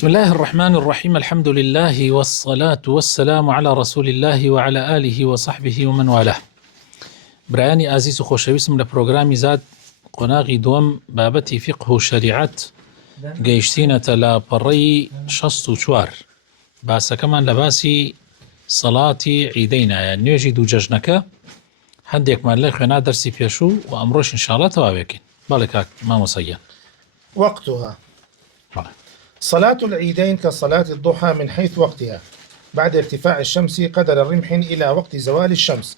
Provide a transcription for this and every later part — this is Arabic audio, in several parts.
بسم الله الرحمن الرحيم. الحمد لله والصلاة والسلام على رسول الله وعلى آله وصحبه ومن والاه. برایانی عزیز و خۆشەویستم لە پرۆگرامی زاد قۆناغی دووەم بابەتی فقه و شریعەت گەیشتینەتە لە پەڕەی 64. باسەکەمان لە باسی سەڵاتی عیدەینایە، نوێژی دوو جەژنەکە. هەندێکمان لە خوێنا دەرسی پێشوو و ئەمڕۆش ئینشاءالله تەواوێکین. بەڵێ کاک مامۆسەیان. وقتها صلاة العيدين كصلاة الضحى من حيث وقتها بعد ارتفاع الشمس قدر الرمح إلى وقت زوال الشمس،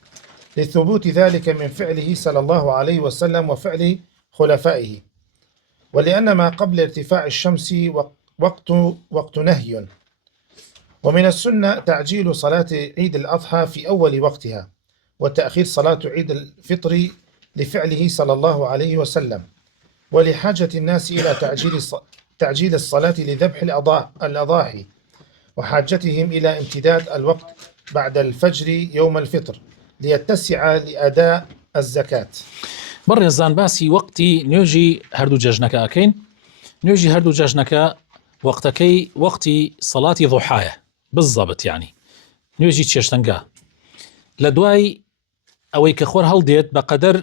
لثبوت ذلك من فعله صلى الله عليه وسلم وفعل خلفائه، ولأن ما قبل ارتفاع الشمس وقت نهي. ومن السنة تعجيل صلاة عيد الأضحى في أول وقتها، وتأخير صلاة عيد الفطر لفعله صلى الله عليه وسلم، ولحاجة الناس إلى تعجيل الصلاة لذبح الأضاحي، وحاجتهم إلى امتداد الوقت بعد الفجر يوم الفطر ليتسع لأداء الزكاة. بەڕێزان باسی وەقتی نوێژی هەردوو جەژنەکە ئەکەین. نوێژی هەردوو جەژنەکە وەقتەکەی وەقتی سەڵاتی ضوحایە بالضبط، یعنی نوێژی چێشتەنگا لە دوای ئەوەی کە خۆر هەڵدێت بەقەدەر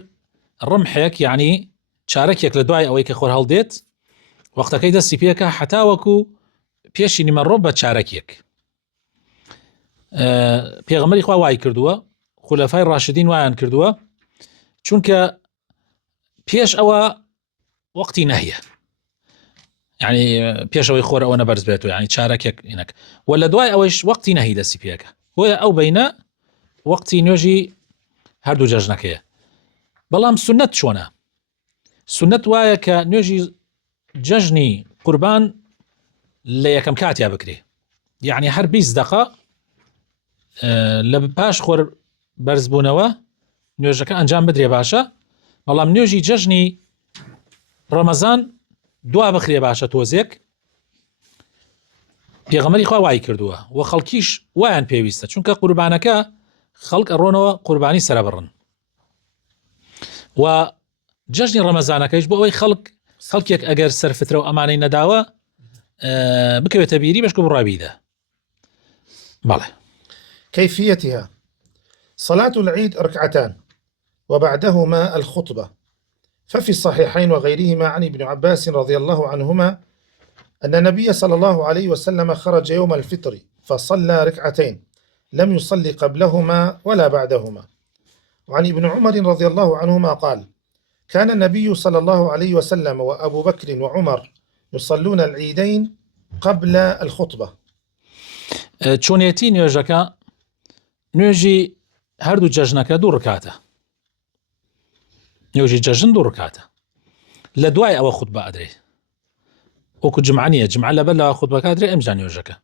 ڕمحێک، یعنی چارەکێک لە دوای ئەوەی کە خۆر هەڵدێت وەقتەکەی دەستی پێکە حتاوەکو پێشی نیمەڕۆ بە چارەکێک. پێغەمبەری خوا وای کردووە، خولەفای ڕاشدین وایان کردووە، چونکە پێش ئەوە وەقتی نەهیە، یعنی پێش ئەوەی خۆر ئەوە نەبەرز بێت و یعنی چارەکێک ئینەک، و لە دوای ئەوەیش وەقتی نەهی دەستی پێکە، بۆیە ئەو بینە وەقتی نوێژی هەردوو جەژنەکەیە. بەڵام سنەت چۆنە؟ سنەت وایە کە نوێژی جەژنی قوربان لە یەکەم کاتیا بکرێ، یعنی هەر 20 دقە لە پاش خۆر بەرزبوونەوە نوێژەکە ئەنجام بدرێ باشە. بەڵام نوێژی جەژنی ڕەمەزان دوا بخرێ باشە تۆزێک. پێغەمبەری خوا وای کردووە و خەڵکیش وایان پێویستە، چونکە قوربانەکە خەڵک ئەڕۆنەوە قوربانی سرە بڕن، و جەژنی ڕەمەزانەکەیش بۆ ئەوەی خەڵکێک ئەگەر سەرفترە و ئەمانەی نەداوە بکەوێتە بیری بەشکو بڕابیدە. بەڵێ. كيفيتها: صلاة العيد ركعتان وبعدهما الخطبة، ففي الصحيحين وغيرهما عن ابن عباس رضي الله عنهما أن النبي صلى الله عليه وسلم خرج يوم الفطر فصلى ركعتين لم يصلي قبلهما ولا بعدهما. وعن ابن عمر رضي الله عنهما قال: كان النبي صلى الله عليه وسلم وأبو بكر وعمر يصلون العيدين قبل الخطبة. چۆنێتی نوێژەکە، نوێژی هەردوو جەژنەکە دوو ڕکاتە، نوێژی جەژن دوو ڕکاتە، لە دوای ئەوە خوتبە ئەدرێ، وەکو جمعە نیە، جمعە لەبەر لەوە خوتبەکە ئەدرێ ئەمجا نوێژەکە.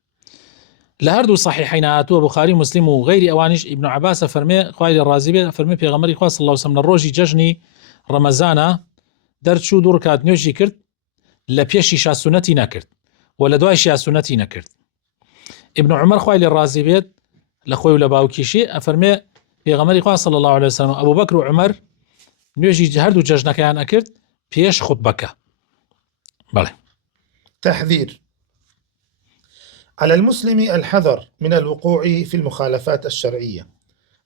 لە هەردوو صحیحین هاتووە، بوخاری مسلم و غەیری ئەوانیش. ئیبن عەباسە فەرمێ خوای لێ ڕازی بێت، فەرمێ پێغەمبەری خوا صلی الله علیه و سلم لە ڕۆژی جەژنی ڕەمەزانە دەرچوو دوو ڕکات نوێژی کرد، لە پێشی شا سونەتی نەکرد و لە دوای شا سونەتی نەکرد. ابن عمر خوای لێ ڕازی بێت لە خۆی و لە باوکیشی ئەفەرمێ پێغەمبەری خوا صلی الله علیه و سلم ئەبوو بەکر و عومەر نوێژی هەردوو جەژنەکەیان ئەکرد پێش خوتبەکە. بەڵێ. تحذير: على المسلم الحذر من الوقوع في المخالفات الشرعية،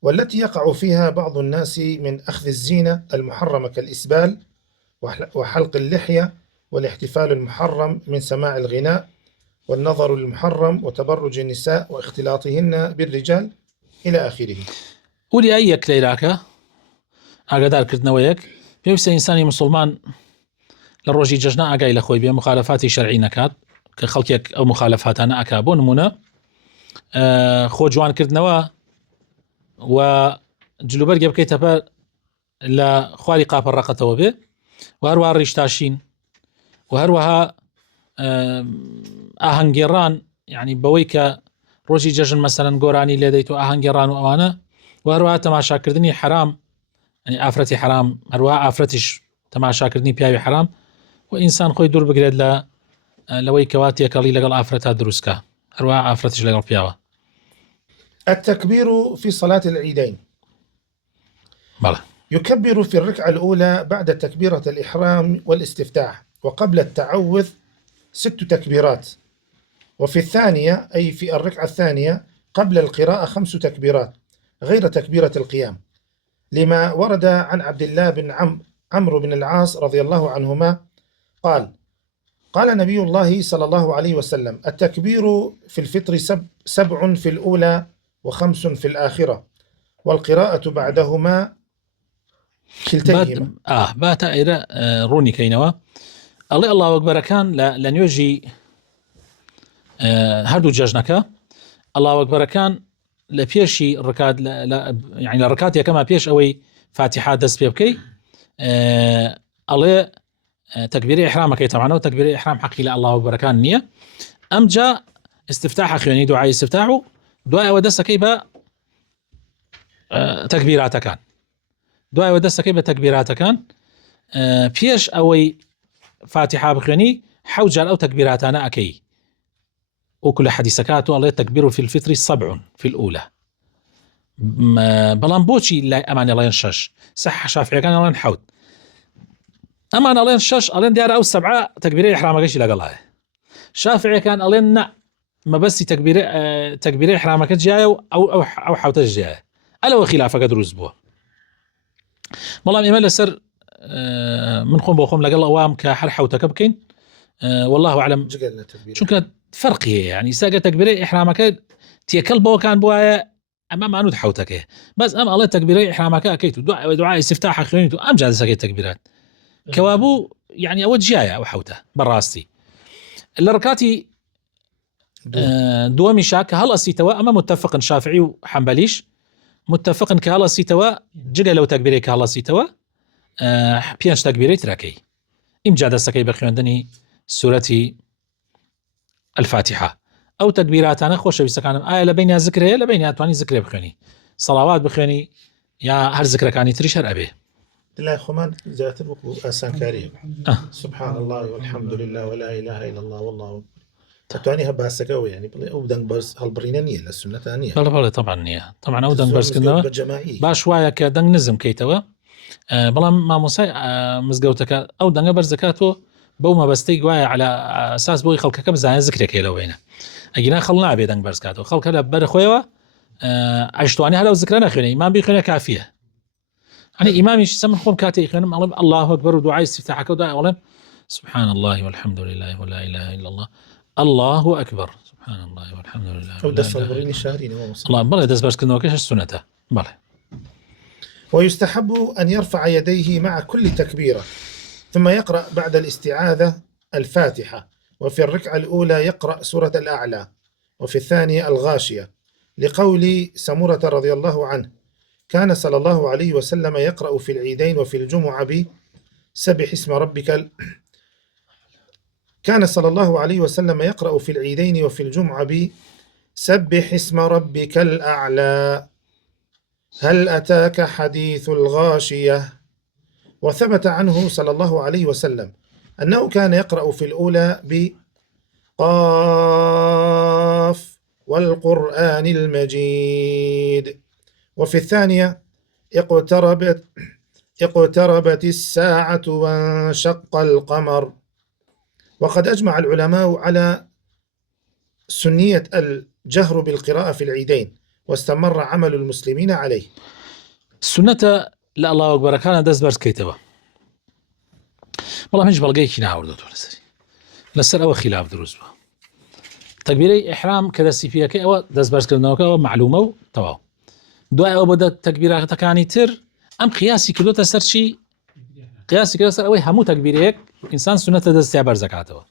والتي يقع فيها بعض الناس من أخذ الزينة المحرمة كالإسبال وحلق اللحية والاحتفال المحرم، من سماع الغناء والنظر المحرم وتبرج النساء واختلاطهن بالرجال إلى آخره. ولی ئەیەک لەیراکە ئاگادارکردنەوەیەک پێویستە ئینسانی مسلمان لە ڕۆژی جەژنە ئاگای لە خۆی بێ، مخالەفاتی شەرعی نەکات کە خەڵکێک ئەو مخالەفاتانە ئەکا. بۆ نمونە خۆ جوانکردنەوە و جلوبەرگێ بکەیتە بەر لە خواری قاپەڕەقەتەوە بێ، و هەروەها ڕیشتاشین، و هەروەها ئاهەنگێڕان، یعنی بەوەی کە ڕۆژی جەژن مەسەلەن گۆرانی لێدەیت و ئاهەنگێڕان و ئەوانە، و هەروەها تەماشاکردنی حرام، یعنی ئافرەتی حرام، هەروەها ئافرەتیش تەماشاکردنی پیاوی حرام، و ئینسان خۆی دوور بگرێت لەوەی کەوا تێکەڵی لەگەڵ ئافرەتا دروستکە، هەروەها ئافرەتیش لەگەڵ پیاوە. التكبير في صلاة العيدين: بلى. يكبر في الركعة الأولى بعد تكبيرة الإحرام والاستفتاح، وقبل التعوذ 6 تكبيرات، وفي الثانية أي في الركعة الثانية قبل القراءة 5 تكبيرات غير تكبيرة القيام، لما ورد عن عبد الله بن عمرو بن العاص رضي الله عنهما قال نبي الله صلى الله عليه وسلم: التكبير في الفطر 7 في الأولى و5 في الآخرة، والقراءة بعدهما كلتيهما. بات إلى روني كينوا الله أكبر كان لن يجي هردو جاجنك الله أكبر كان لبيشي الركاد يعني الركات كما بيش أوي فاتحة دس بيبكي الله تكبير إحرامك طبعا، وتكبير إحرام حقي الله أكبر كان نية. أم جاء استفتاح أخيوني دعاء استفتاحه دعاء ودس كيبا تكبيرات كان دعاء ودس كيبا تكبيرات كان بيش أوي فاتحة بخيوني حوجال أو تكبيرات أنا أكي، وكل حديثكاته الله تكبير في الفطر 7 في الأولى بلان بوشي لا أمان الله ينشش صح شافعي كان الله ينحوت أمان الله ينشش الله ديار أو 7 تكبير إحرامك إيش لا قالها شافعي كان الله ينع ما بس تكبير إحرامك جاي أو حوت جاي ألا وخلافة قدر أسبوع والله إيمان لسر من خم بوخم لقى الله وام كحر حوتك بكين والله أعلم شو كانت فرقه يعني ساقة تكبير إحرامك تيكل بو كان بوايا أما ما نود حوتك بس أم الله تكبير إحرامك أكيد دعاء استفتاح خيونيتو أم جاد ساقة تكبيرات كوابو يعني أود جاية أو حوته براستي الركاتي دوامي شاك هل أسيتوا أما متفق شافعي وحنبليش متفق كهلا سيتوا جدا لو تكبيري كهلا سيتوا بيانش تكبيري تراكي إم جاد ساقة بخيوندني سورة الفاتحة أو تكبيرات أنا خوش بيسكانم لبينها ذكرها لبينها تواني ذكرها بخيني صلوات بخيني يا هر ذكر كاني تريش هر أبي لا خمان ذات الوقوع آسان كريم سبحان الله والحمد لله ولا إله إلا الله والله تواني هبها سكوي يعني أودن برز هالبرينا نية للسنة ثانية بلا طبعا نية طبعا أودن برز كنا باش وايا كدن نزم كيتوا بلا ما موسى مزجوتك أودن برز زكاته بوما بستيق وايا على أساس بوي خلق كم زين ذكرك يلو وينه أجينا خلنا بيدن برز كاتو خلق هلا برخويوا عشتواني هلا وذكرنا خيني إمام بيخينا كافية يعني إمام يسمى خم كاتي خينا الله أكبر ودعاء استفتاحك ودعاء ولم سبحان الله والحمد لله ولا إله إلا الله الله أكبر سبحان الله والحمد لله أو دس البرين الشهرين الله بلا دس برز كنا وكيش السنة بلا. ويستحب أن يرفع يديه مع كل تكبيرة ثم يقرأ بعد الاستعاذة الفاتحة، وفي الركعة الأولى يقرأ سورة الأعلى، وفي الثانية الغاشية، لقول سمرة رضي الله عنه: كان صلى الله عليه وسلم يقرأ في العيدين وفي الجمعة بسبح اسم ربك كان صلى الله عليه وسلم يقرأ في العيدين وفي الجمعة بسبح اسم ربك الأعلى، هل أتاك حديث الغاشية. وثبت عنه صلى الله عليه وسلم أنه كان يقرأ في الأولى بقاف والقرآن المجيد، وفي الثانية اقتربت الساعة وانشق القمر. وقد أجمع العلماء على سنية الجهر بالقراءة في العيدين، واستمر عمل المسلمين عليه. السنة لا الله أكبر كان دز برز كيتبه والله منش بلقيك نعورده لسر أو خلاف دروس به تكبيري إحرام كذا سيفيا كي أو دز برز كنا وكا معلومة تواو دعاء أو بدأ تكبيرات تكاني تر أم قياسي كدو تسر شيء قياسي كدو تسر أوي همو تكبيريك إنسان سنة دز تعبر زكاته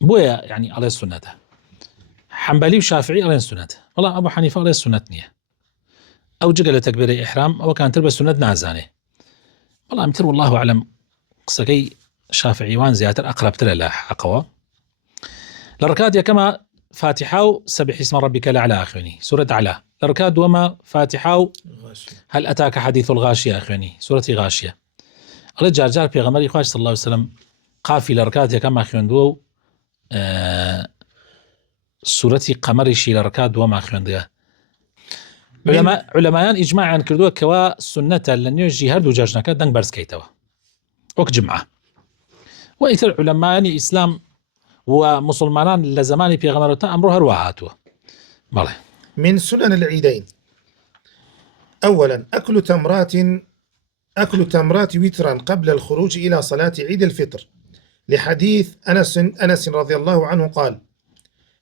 بويا يعني على السنة حنبلي وشافعي على السنة والله أبو حنيفة على السنة نية أو جقل تكبير إحرام أو كان تلبس سنة نازانه والله أمتر والله أعلم قصكي شافعي وان زياتر أقرب تلا لا أقوى الركاد كما فاتحة سبح اسم ربك الأعلى أخواني سورة أعلى الركاد وما فاتحة هل أتاك حديث الغاشية أخواني سورة غاشية الله جار في غمر إخوان صلى الله عليه وسلم قافي الركاد كما أخوان دو سورة قمر شي الركاد وما أخوان دو علماء إجماعا كردوا كوا سنة لن يجي هردو جاجناك دنگ برز كيتوا وك جمعة وإثر علماء إسلام ومسلمانان لزماني بيغمرتا أمره هروهاتو. بله. من سنن العيدين: أولا أكل تمرات وترا قبل الخروج إلى صلاة عيد الفطر، لحديث أنس رضي الله عنه قال: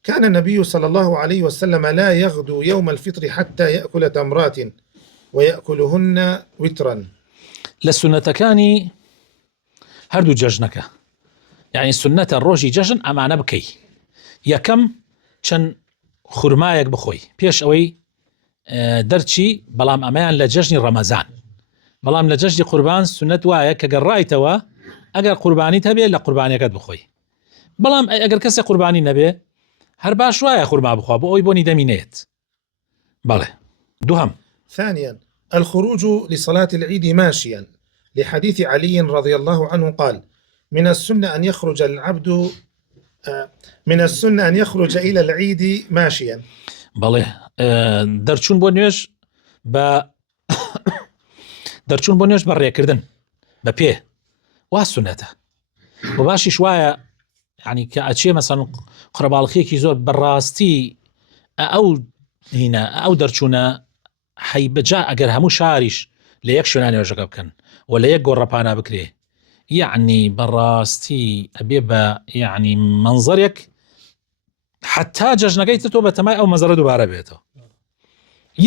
كان النبي صلى الله عليه وسلم لا يغدو يوم الفطر حتى يأكل تمرات ويأكلهن وترا. للسنة كاني هردو ججنك، يعني السنة الروجي ججن أما نبكي يكم چن خرمايك بخوي بيش أوي درتشي بلام أمان لججن رمضان، بلام لججن قربان سنة وايا كقر رايتوا أقر قرباني تبي إلا قرباني قد بخوي، بلام أقر كسي قرباني نبي هر باش وايا خرما بخوا بأوي بوني دمينيت. بله. دوهم. ثانيا الخروج لصلاة العيد ماشيا، لحديث علي رضي الله عنه قال: من السنة أن يخرج إلى العيد ماشيا. بله. درچون بۆ نوێژ بە دەرچوون بۆ نوێژ بە ڕێکردن بە پێ وا سونەتە و باشیش وایە، یعنی کە ئەچێ مەسەڵەن قورباڵغیەکی زۆر بەڕاستی ئەو دەرچوونە حەیبەجا ئەگەر هەموو شاریش لە یەک شوێنە نوێژەکە بکەن و لە یەک گۆڕەپانە بکرێ، یعنی بەڕاستی ئەبێ بە یعنی منزەرێک حتا جەژنەکەی تۆ بە تەمای ئەو مەزەرە دووبارە بێتەوە.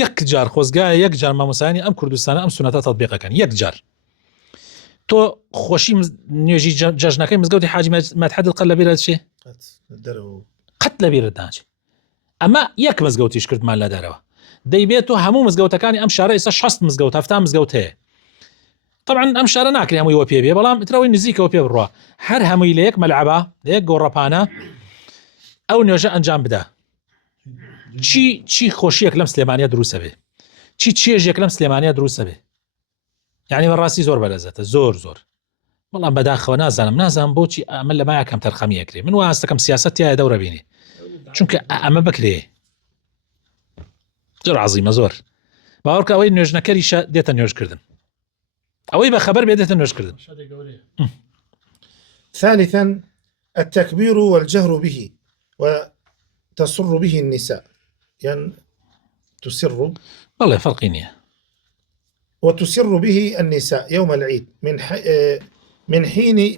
یەک جار خۆزگایە یەک جار مامۆسایانی ئەم کوردستانە ئەم سونەتە تەطبیقەکەن یەک جار. تۆ خۆشی نوێژی جەژنەکەی مزگەوتی حاجی مەدحەدت قەت لەبیرت چێ؟ قەت لەبیرت ناچێ. ئەمە یەک مزگەوتیش کردمان لە دەرەوە، دەیبێت تۆ هەموو مزگەوتەکانی ئەم شارە ئێستا 60 مزگەوت 70 مزگەوت هەیە. طبعا ئەم شارە ناکرێ هەموویەوە پێ بێ، بەڵام ترەوەی نزیکەوە پێ بڕوە، هەر هەمووی لە یەک مەلعەبە لە یەک گۆڕەپانە ئەو نوێژە ئەنجام بدە. چی خۆشیەک لەم سلێمانیە دروستە بێ، چی چێژێک لەم سلێمانیە دروستە بێ، یعنی بەڕاستی زۆر بەلەزەتە، زۆر. بەڵام بەداخەوە نازانم بۆچی ئەمە لە مایە کەم تەرخەمی ئەکرێ. من واستەکەم سیاست تایە دەورە بینێ، چونکە ئەمە بکرێ زۆر عەزیمە زۆر. باوەڕکە ئەوەی نوێژنەکەریشە دێتە نوێژکردن، ئەوەی بە خەبەر بێ دێتە نوێژکردن. ثالثا التكبير والجهر به وتصر به النساء، يعني تسر والله فرقي نییە. وتسر به النساء يوم العيد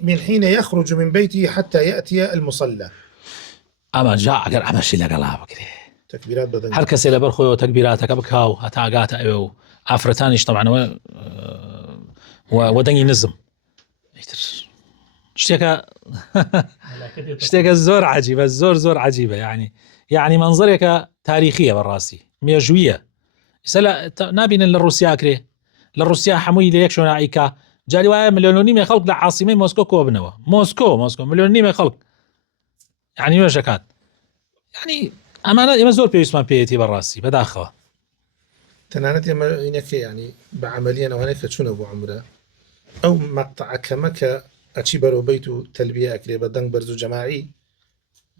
من حين يخرج من بيته حتى يأتي المصلى. أما جاء أجر أمشي لقلها بكري تكبيرات بدن هر كسي لبرخو وتكبيراتك بكاو هتاقات أيو أفرتانيش طبعا ودني نزم اشتيك الزور عجيبة زور عجيبة، يعني منظرك تاريخية بالراسي ميجوية سلا نابين للروسيا كري للروسيا حموي ليك شو نعيكا جالي وايا مليونوني ما خلق لعاصمين موسكو كوبنوا موسكو مليونوني ما خلق يعني وشكات يعني أمانة إما زور بيسمان بيتي بالراسي بداخوا تنانتي ما إنك يعني بعمليا أو هناك شنو أبو عمره أو مقطع كمك أتشبروا بيتو تلبية أكلي بدن برزو جماعي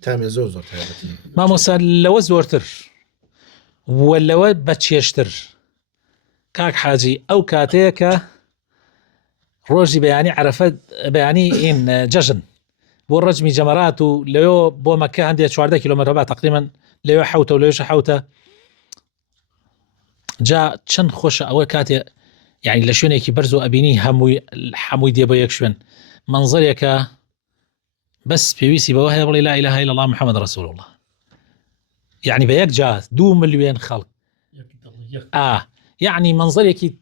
تامي زور تهابتي ما موسى لو زورتر ولا بتشيشتر كاك حاجي أو كاتيكا روجي بياني عرفت بياني إن ججن بو الرجمي جمراته ليو بو مكة عندي 14 كيلومتر بعد تقريبا ليو حوته وليو شحوته جاء چەند خۆشە ئەوە کاتێ يعني لە شوێنێکی بەرز و ئەبینی هەمووی دێ بە یەک شوێن منزەرێکە بەس پێویستی بەوە هەیە بڵێ لا إله إلا الله محمد رسول الله يعني بە یەک جا 2 ملیۆن خەڵک يعني منزەرێکی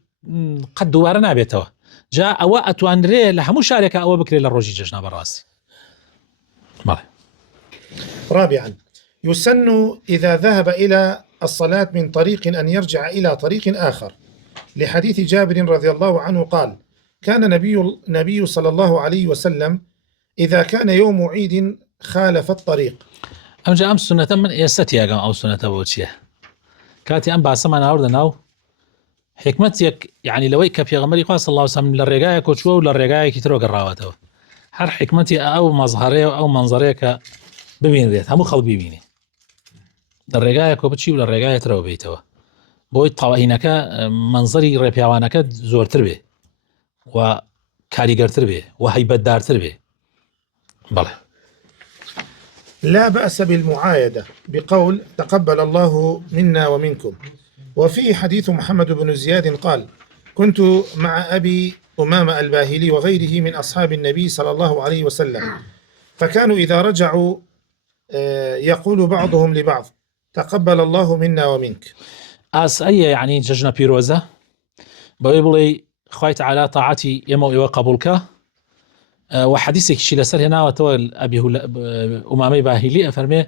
قەت دووبارە نابێتەوە جا ئەوە ئەتوانرێ لە هەموو شارێکە ئەوە بکرێت لە ڕۆژی جەژنە بەڕاستی. رابعا يسن إذا ذهب إلى الصلاة من طريق أن يرجع إلى طريق آخر، لحديث جابر رضي الله عنه قال: كان نبي صلى الله عليه وسلم إذا كان يوم عيد خالف الطريق. أم جاء سنة من يستي أجمع أو سنة بوتشيه كاتي أم بعثما نعود ناو حكمتك يعني لو يكفي غمري قال صلى الله عليه وسلم للرجاية كوتشوا للرجاية كترو قراوته هر حكمتي أو مظهريه أو منظريك ببين ذات همو خلق بيبيني للرجاية كوبتشي وللرجاية ترو بيتوا بوي طواهينك منظري ربيعوانك زور تربي وكاريجر تربي وهيبتدار تربي. بله. لا بأس بالمعايدة بقول تقبل الله منا ومنكم. وفيه حديث محمد بن زياد قال كنت مع أبي أمامة الباهلي وغيره من أصحاب النبي صلى الله عليه وسلم، فكانوا إذا رجعوا يقول بعضهم لبعض تقبل الله منا ومنك. أي يعني ججنا بيروزة بيبلي خويت على طاعتي يمو قبولك. وحديثك شي لسر هنا وتوال أبي أمامي باهلي أفرمي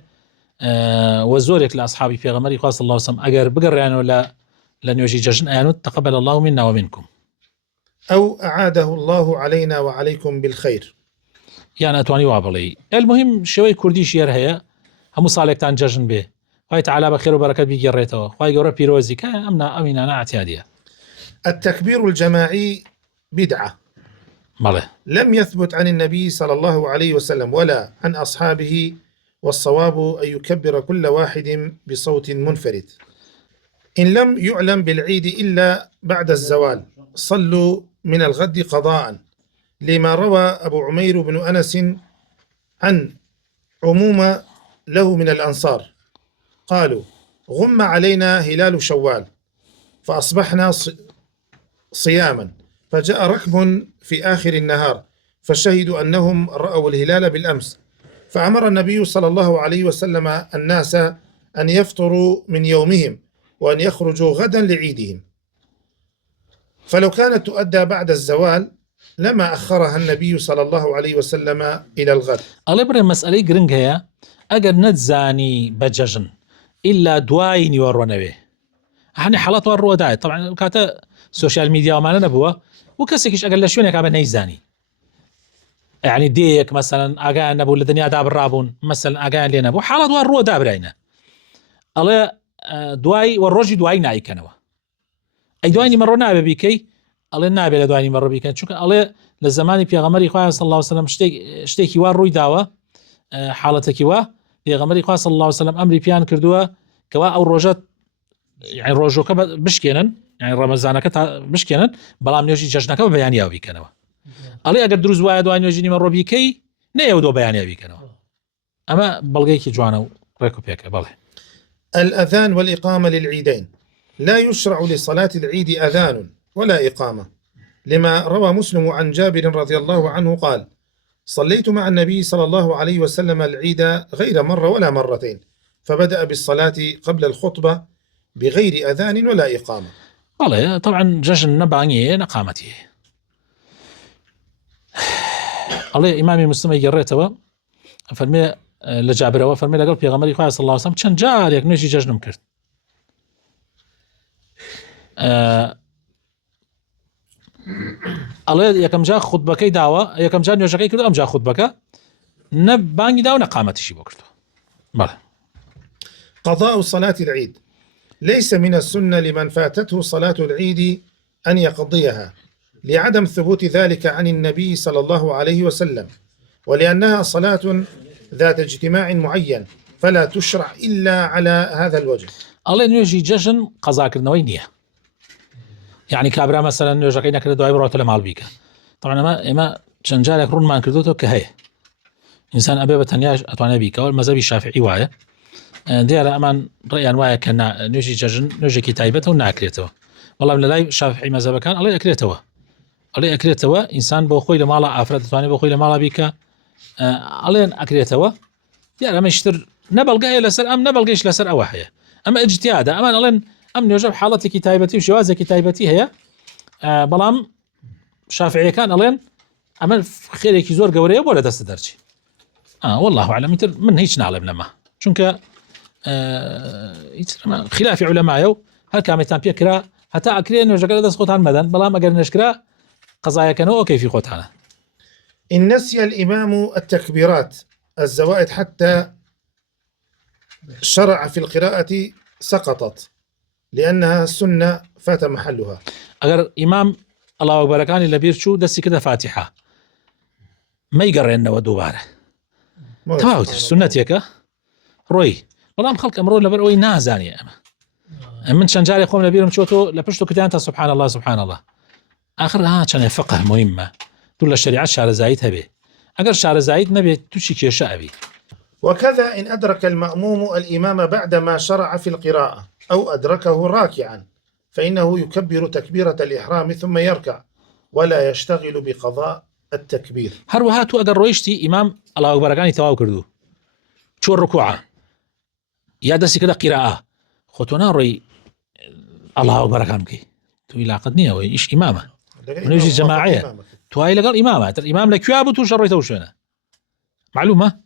وزورك لأصحابي في غمري خاص الله وسلم أجر بقر يعني ولا لن يجي ججن يعني تقبل الله منا ومنكم، أو أعاده الله علينا وعليكم بالخير. يعني أتواني وابلي. المهم شوي كردي شير هي هم صالك تان ججن به خواهي تعالى بخير وبركة بيجريته خواهي قرأ بيروزي كأمنا أمينا اعتيادية. التكبير الجماعي بدعة ماله لم يثبت عن النبي صلى الله عليه وسلم ولا عن أصحابه، والصواب أن يكبر كل واحد بصوت منفرد. إن لم يعلم بالعيد إلا بعد الزوال صلوا من الغد قضاء، لما روى أبو عمير بن أنس عن عمومة له من الأنصار قالوا غم علينا هلال شوال فأصبحنا صياما، فجاء ركب في آخر النهار فشهدوا أنهم رأوا الهلال بالأمس، فأمر النبي صلى الله عليه وسلم الناس أن يفطروا من يومهم وأن يخرجوا غدا لعيدهم، فلو كانت تؤدى بعد الزوال لما أخرها النبي صلى الله عليه وسلم إلى الغد. ألبر مسألة جرنج هي أجر نتزاني بججن إلا دواين يورون به احنا حالات وروا داعي طبعا كاتا سوشيال ميديا وما نبوه وكسكش أقل شونك عبا نيزاني يعني ديك مثلا أجا نبو الدنيا داب الرابون مثلا أجا اللي نبو حالات وروا دابرينا الله دواي والرجي دواي ناي كنوا أي دواني مرة نابي بيكي الله نابي لدواني مرة بيكي شو كان الله للزمان في غمري خواه صلى الله عليه وسلم شتيكي وار داوة حالتك وا في غمري خواه صلى الله عليه وسلم أمري بيان كردوا كوا أو رجات يعني روجوك بشكينا يعني رمضانك بشكينا بلام نيجي جشنك ببيانيا بيكنوا الله أقدر دروز واحد وان يجيني مرة بيكي نيودو بيانيا بيكنوا أما بلغيكي جوانا ريكو بيك بله. الأذان والإقامة للعيدين لا يشرع لصلاة العيد أذان ولا إقامة، لما روى مسلم عن جابر رضي الله عنه قال صليت مع النبي صلى الله عليه وسلم العيد غير مرة ولا مرتين، فبدأ بالصلاة قبل الخطبة بغير أذان ولا إقامة. والله طبعا جشن نبعني نقامته الله إمامي مسلم يجريته فرمي لجابر وفرمي لقلب يا غمري خواه صلى الله عليه وسلم كان جار يك نيجي جشن مكرت الله يكم جا خطبك دعوة يكم جا نيوجاكي كده أم جا خطبك نبعني دعوة نقامته شي بكرته. بله. قضاء صلاة العيد ليس من السنة لمن فاتته صلاة العيد أن يقضيها لعدم ثبوت ذلك عن النبي صلى الله عليه وسلم، ولأنها صلاة ذات اجتماع معين فلا تشرع إلا على هذا الوجه. الله نيجي جشن قضاء كرنوي نية يعني كابرا مثلا نيوجاكينا كده دعاء بروت لمال بيك طبعا ما شنجالك رون ما كردوته كهي إنسان أبي بتنياش أتوانا بيك والمذهب الشافعي وايا ديار أمان رأي أنواع كان نيجي جشن نيجي كتابته ونأكلته والله من لا شافعي مذهب كان الله يأكلته الله يأكلته إنسان بخوي لمالا أفراد أتوانا بخوي لمالا بيك الله أكلته ديار أما يشتر نبلغه لسر أم نبلغيش لسر أوحيه أما اجتهاد أمان الله أم يجب حالة كتابتي وجواز كتابتي هي بلام شافعي كان الله أما خيرك زور قوريه ولا تستدرجي والله أعلم من هيش نعلم لما شونك خلاف علماء هل كامتان بيكرا حتى أكرين وجقل دس خوتان مدن بلام أقر نشكرا قضايا كانوا أوكي في خوتانا. إن نسي الإمام التكبيرات الزوائد حتى شرع في القراءة سقطت لأنها سنة فات محلها. أجر إمام الله أكبر كان اللي بيرشو دسي كده فاتحة ما يقرأنا ودوباره تواوتر سنتك روي والله خلق أمرون لبروي نازاني من شنجار يقوم لبيرم شوتو لبشتو كتانتا سبحان الله سبحان الله آخر كان فقه مهمة تقول الشريعة شعر زايد هبي أجر شعر زايد نبي تشي كيشا أبي. وكذا إن أدرك المأموم الإمام بعدما شرع في القراءة أو أدركه راكعا فإنه يكبر تكبيرة الإحرام ثم يركع ولا يشتغل بقضاء التكبير. هروها تو أجر رويشتي إمام الله أكبر كان يتواو كردو شو الركوع يا دسي كده قراءة خطونا روي الله أكبر كان كي تو إلى قدنيه وإيش إمامه ونجي جماعية تو هاي لقال إمامه الإمام لك يابو تو شريته وشنا معلومة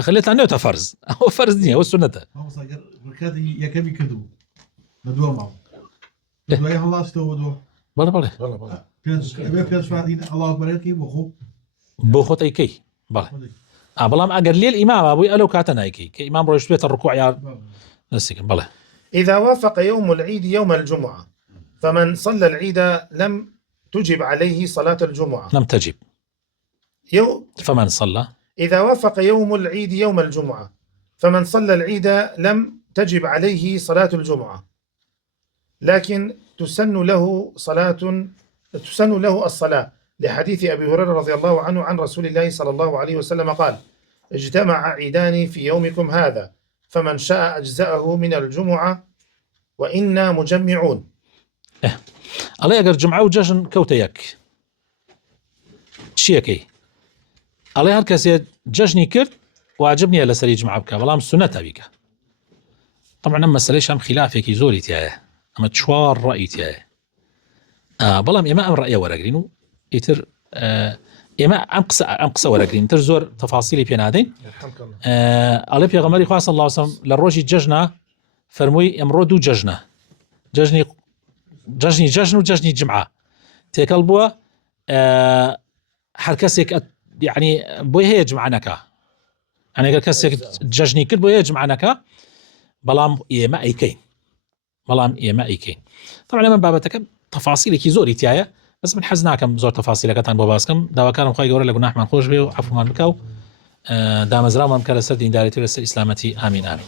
خليت عنه تفرز هو فرز دي هو السنة هو صاير ركادي يا كبي كدو ندوه معه ندوه يا الله استوى ندوه بله بيرس فاضين الله أكبر كي بخو بو أي كي بله بلام أجر لي الإمام أبوي ألو كاتنا كي كإمام رويش بيت الركوع يا نسيك بله. إذا وافق يوم العيد يوم الجمعة فمن صلى العيد لم تجب عليه صلاة الجمعة. لم تجب فمن صلى إذا وافق يوم العيد يوم الجمعة فمن صلى العيد لم تجب عليه صلاة الجمعة لكن تسن له الصلاة لحديث أبي هريرة رضي الله عنه عن رسول الله صلى الله عليه وسلم قال اجتمع عيدان في يومكم هذا فمن شاء أجزأه من الجمعة وإنا مجمعون. الله يقر جمعة وججن كوتيك شيكي الله هركسي ججني كرت وعجبني على سري جمعة بك والله السنة بك طبعا أما سليش هم خلافك زوري تياه أما تشوار رأي تياه بلام إما أمر رأيه ورقرينو يتر إما أمقص ورقرين تر زور تفاصيلي بين هذين الله بيغمري خاص الله وسلم للروجي ججنا فرموي امرودو ججنا ججني ججن وججني جمعة تيكلبوا حركسك يعني بوي هي جمعناك يعني كسك ججني كل بوي جمعناك بلام يما أيكين بلام يما أيكين طبعا من بابتك تفاصيل كي زوري تيايا بس من حزناكم زور تفاصيل كتان باباسكم داوا كانوا خاي يقول لك نحن خوش بيو عفوا من بكاو دام زرام كلا سردين داري تلس الإسلامتي آمين آمين.